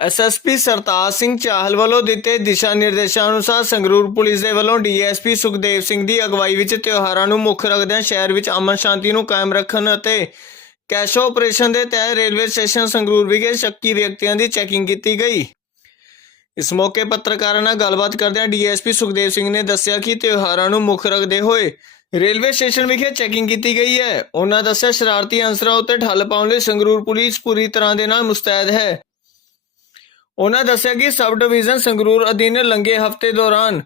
SSP Sartaj Singh Chahal ਵੱਲੋਂ ਦਿੱਤੇ ਦਿਸ਼ਾ ਨਿਰਦੇਸ਼ਾਂ ਅਨੁਸਾਰ ਸੰਗਰੂਰ ਪੁਲਿਸ ਦੇ ਵੱਲੋਂ ਡੀਐਸਪੀ ਸੁਖਦੇਵ ਸਿੰਘ ਦੀ ਅਗਵਾਈ ਵਿੱਚ ਤਿਉਹਾਰਾਂ ਨੂੰ ਮੁੱਖ ਰੱਖਦਿਆਂ ਸ਼ਹਿਰ ਵਿੱਚ ਅਮਨ ਸ਼ਾਂਤੀ ਨੂੰ ਕਾਇਮ ਰੱਖਣ ਅਤੇ ਕੈਸ਼ੋ ਆਪਰੇਸ਼ਨ ਦੇ ਤਹਿਤ ਰੇਲਵੇ ਸਟੇਸ਼ਨ ਸੰਗਰੂਰ ਵਿਖੇ ਸ਼ੱਕੀ ਵਿਅਕਤੀਆਂ ਦੀ ਚੈਕਿੰਗ ਕੀਤੀ ਗਈ। ਇਸ ਮੌਕੇ ਪੱਤਰਕਾਰਾਂ ਨਾਲ ਗੱਲਬਾਤ ਕਰਦਿਆਂ ਡੀਐਸਪੀ ਸੁਖਦੇਵ ਸਿੰਘ ਨੇ ਦੱਸਿਆ ਕਿ ਤਿਉਹਾਰਾਂ ਨੂੰ ਮੁੱਖ ਰੱਖਦੇ ਹੋਏ ਰੇਲਵੇ ਸਟੇਸ਼ਨ ਵਿਖੇ ਚੈਕਿੰਗ ਕੀਤੀ ਗਈ ਹੈ। ਉਹਨਾਂ ਦੱਸਿਆ, ਸ਼ਰਾਰਤੀ ਅੰਸਰਾਂ ਉੱਤੇ ਠੱਲ ਪਾਉਣ ਲਈ ਸੰਗਰੂਰ ਪੁਲਿਸ ਪੂਰੀ ਤਰ੍ਹਾਂ ਦੇ ਨਾਲ ਮੁਸਤੈਦ ਹੈ। ਉਹਨਾਂ ਦੱਸਿਆ ਕਿ ਸਬ ਡਿਵੀਜ਼ਨ ਸੰਗਰੂਰ ਅਧੀਨ ਲੰਗੇ ਹਫ਼ਤੇ ਦੌਰਾਨ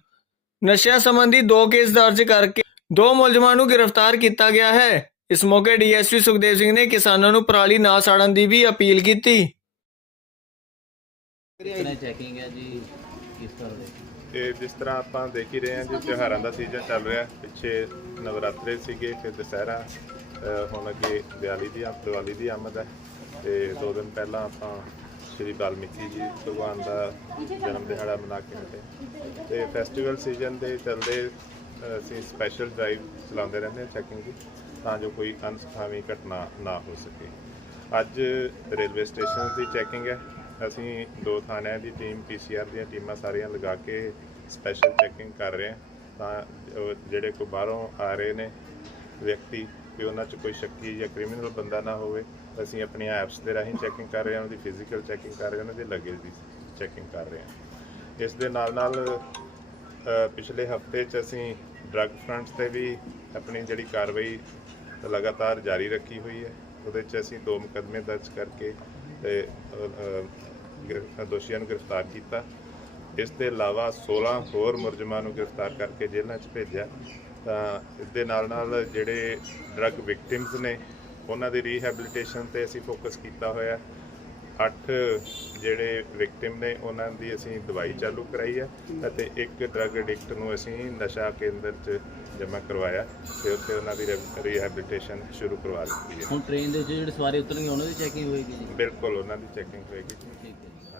ਨਸ਼ਿਆਂ ਸੰਬੰਧੀ ਦੋ ਕੇਸ ਦਰਜ ਕਰਕੇ ਦੋ ਮੁਲਜ਼ਮਾਂ ਨੂੰ ਗ੍ਰਿਫਤਾਰ ਕੀਤਾ ਗਿਆ ਹੈ। ਇਸ ਮੌਕੇ ਡੀਐਸਪੀ ਸੁਖਦੇਵ ਸਿੰਘ ਨੇ ਕਿਸਾਨਾਂ ਨੂੰ ਪਰਾਲੀ ਨਾ ਸਾੜਨ ਦੀ ਵੀ ਅਪੀਲ ਕੀਤੀ। ਕਿਤਨੇ ਚੈਕਿੰਗ ਹੈ ਜੀ? ਕਿਸ ਤਰ੍ਹਾਂ ਦੇ? ਇਹ ਜਿਸ ਤਰ੍ਹਾਂ ਆਪਾਂ ਦੇਖ ਹੀ ਰਹੇ ਹਾਂ ਜੀ ਤਿਉਹਾਰਾਂ ਦਾ ਸੀਜ਼ਨ ਚੱਲ ਰਿਹਾ। ਪਿੱਛੇ ਨਵਰਾਤਰੇ ਸੀਗੇ ਫਿਰ ਦੁਸਹਿਰਾ ਹੁਣ ਅੱਗੇ ਦਿਵਾਲੀ ਦੀ ਦੀਵਾਲੀ ਦੀ ਆਮਦ ਹੈ। ਤੇ ਦੋ ਦਿਨ ਪਹਿਲਾਂ ਆਪਾਂ ਸ਼੍ਰੀ ਵਾਲਮੀਕੀ ਜੀ, ਭਗਵਾਨ ਦਾ ਜਨਮ ਦਿਹਾੜਾ ਮਨਾ ਕੇ ਹਟੇ। ਤੇ ਫੈਸਟੀਵਲ ਸੀਜ਼ਨ ਦੇ ਚੱਲਦੇ ਅਸੀਂ ਸਪੈਸ਼ਲ ਡਰਾਈਵ ਚਲਾਉਂਦੇ ਰਹਿੰਦੇ ਹਾਂ ਚੈਕਿੰਗ ਦੀ, ਤਾਂ ਜੋ ਕੋਈ ਅਨਸਖਾਵੀ ਘਟਨਾ ਨਾ ਹੋ ਸਕੇ। ਅੱਜ ਰੇਲਵੇ ਸਟੇਸ਼ਨ ਦੀ ਚੈਕਿੰਗ ਹੈ। ਅਸੀਂ ਦੋ ਥਾਣਿਆਂ ਦੀ ਟੀਮ ਪੀਸੀਆਰ ਦੀਆਂ ਟੀਮਾਂ ਸਾਰੀਆਂ ਲਗਾ ਕੇ ਸਪੈਸ਼ਲ ਚੈਕਿੰਗ ਕਰ ਰਹੇ ਹਾਂ। ਤਾਂ ਜਿਹੜੇ ਕੋਈ ਬਾਹਰੋਂ ਆ ਰਹੇ ਨੇ ਵਿਅਕਤੀ ਕਿ ਉਹਨਾਂ 'ਚ ਕੋਈ ਸ਼ੱਕੀ ਜਾਂ ਕ੍ਰਿਮੀਨਲ ਬੰਦਾ ਨਾ ਹੋਵੇ, ਅਸੀਂ ਆਪਣੀਆਂ ਐਪਸ ਦੇ ਰਾਹੀਂ ਚੈਕਿੰਗ ਕਰ ਰਹੇ ਹਾਂ, ਉਹਦੀ ਫਿਜ਼ੀਕਲ ਚੈਕਿੰਗ ਕਰ ਰਹੇ ਹਾਂ, ਉਹਨਾਂ ਦੇ ਲਗੇਜ ਦੀ ਚੈਕਿੰਗ ਕਰ ਰਹੇ ਹਾਂ। ਇਸ ਦੇ ਨਾਲ ਨਾਲ ਪਿਛਲੇ ਹਫ਼ਤੇ 'ਚ ਅਸੀਂ ਡਰੱਗ ਫਰੰਟ ਤੇ ਵੀ ਆਪਣੀ ਜਿਹੜੀ ਕਾਰਵਾਈ ਲਗਾਤਾਰ ਜਾਰੀ ਰੱਖੀ ਹੋਈ ਹੈ, ਉਹਦੇ 'ਚ ਅਸੀਂ ਦੋ ਮੁਕੱਦਮੇ ਦਰਜ ਕਰਕੇ ਤੇ ਦੋਸ਼ੀਆਂ ਨੂੰ ਗ੍ਰਿਫਤਾਰ ਕੀਤਾ। ਇਸ ਦੇ ਇਲਾਵਾ 16 ਹੋਰ ਮੁਲਜ਼ਮਾਂ ਨੂੰ ਗ੍ਰਿਫਤਾਰ ਕਰਕੇ ਜੇਲ੍ਹਾਂ 'ਚ ਭੇਜਿਆ। ਤਾਂ ਇਸ ਦੇ ਨਾਲ ਨਾਲ ਜਿਹੜੇ ਡਰੱਗ ਵਿਕਟਿਮਸ ਨੇ ਉਹਨਾਂ ਦੀ ਰੀਹੈਬਿਲਿਟੇਸ਼ਨ ਤੇ ਅਸੀਂ ਫੋਕਸ ਕੀਤਾ ਹੋਇਆ। ਅੱਠ ਜਿਹੜੇ ਵਿਕਟਿਮ ਨੇ ਉਹਨਾਂ ਦੀ ਅਸੀਂ ਦਵਾਈ ਚਾਲੂ ਕਰਾਈ ਹੈ ਅਤੇ ਇੱਕ ਡਰੱਗ ਐਡਿਕਟ ਨੂੰ ਅਸੀਂ ਨਸ਼ਾ ਕੇਂਦਰ 'ਚ ਜਮ੍ਹਾਂ ਕਰਵਾਇਆ ਤੇ ਉੱਥੇ ਉਹਨਾਂ ਦੀ ਰੀਹੈਬਿਲਿਟੇਸ਼ਨ ਸ਼ੁਰੂ ਕਰਵਾ ਦਿੱਤੀ ਹੈ। ਹੁਣ ਟ੍ਰੇਨ ਦੇ ਵਿੱਚ ਜਿਹੜੇ ਸਵਾਰੀ ਉਤਰਨਗੇ ਉਹਨਾਂ ਦੀ ਚੈਕਿੰਗ ਹੋਏਗੀ ਜੀ? ਬਿਲਕੁਲ ਉਹਨਾਂ ਦੀ ਚੈਕਿੰਗ ਹੋਏਗੀ ਠੀਕ ਹੈ